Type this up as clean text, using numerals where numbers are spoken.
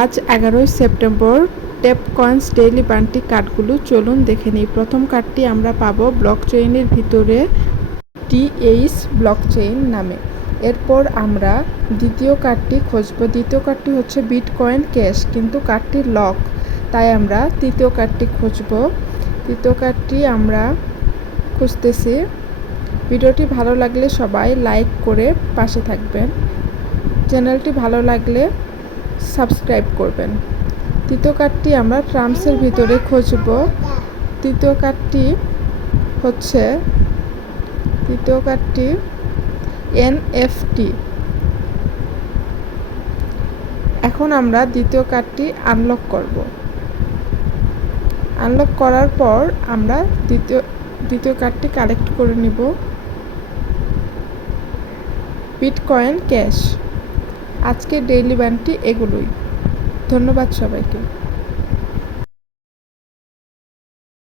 আজ 11ই September tap coins daily bounty কার্ডগুলো চলুন দেখে নিই। প্রথম কার্ডটি আমরা পাবো ব্লক চেইনের ভিতরে TH ব্লক চেইন নামে। এরপর আমরা দ্বিতীয় কার্ডটি খুঁজব। দ্বিতীয় কার্ডটি হচ্ছে বিটকয়েন ক্যাশ, কিন্তু কার্ডটি লক, তাই আমরা তৃতীয় কার্ডটি খুঁজব। তৃতীয় কার্ডটি আমরা খুঁজতেছি। ভিডিওটি ভালো লাগলে সবাই লাইক করে পাশে থাকবেন। চ্যানেলটি ভালো লাগলে সাবস্ক্রাইব করবেন। তৃতীয় কার্ডটি আমরা ট্রাম্পসের ভিতরে খুঁজব। তৃতীয় কার্ডটি NFT। এখন আমরা দ্বিতীয় কার্ডটি আনলক করব। আনলক করার পর আমরা দ্বিতীয় কার্ডটি কালেক্ট করে নিব। Bitcoin cash. আজকের ডেইলি বান্টি এগুলোই। ধন্যবাদ সবাইকে।